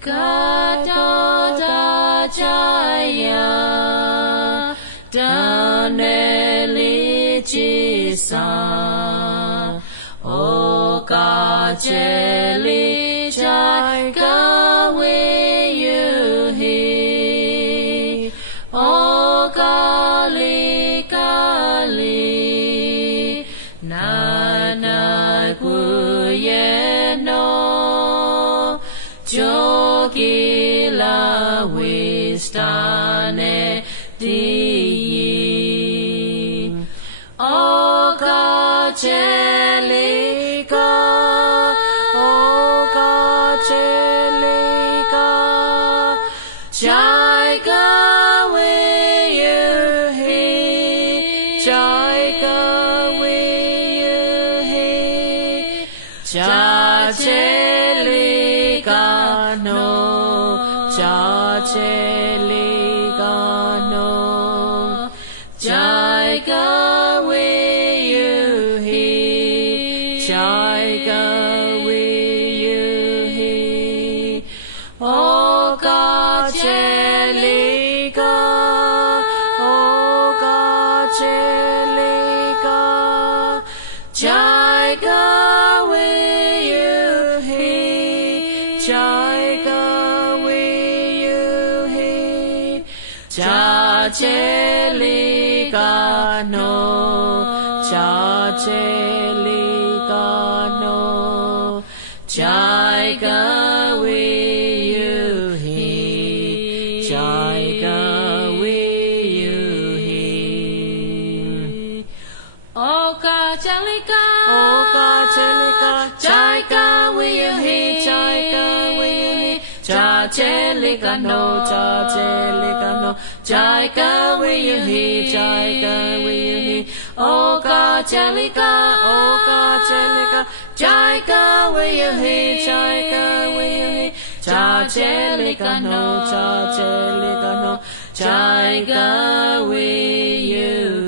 Katoda Jaya Daneli Jisa Oka Cheli Jai Gawe Yuhi Okali Kali Nana Guyeno Jogila Wistane Di Oka Chelika Jai Gawe Yuhi Jai Gawe Yuhi Cha Chelika no Cha Chelika no Jai Gawe Yuhi Jai Gawe Yuhi Oka Chelika Jai Gawe Yuhi Jai Gawe Yuhi Cha Chelika no Cha Chelika no Jai Gawe Yuhi Jai Gawe Yuhi Oka Chelika Jai Gawe Yuhi Jai Gawe Yuhi Cha Chelika no Cha Chelika no Jai Gawe Yuhi Jai Gawe Yuhi Oka Chelika Jai Gawe Yuhi Jai Gawe Yuhi Cha Chelika no Cha Chelika no Jai Gawe Yuhi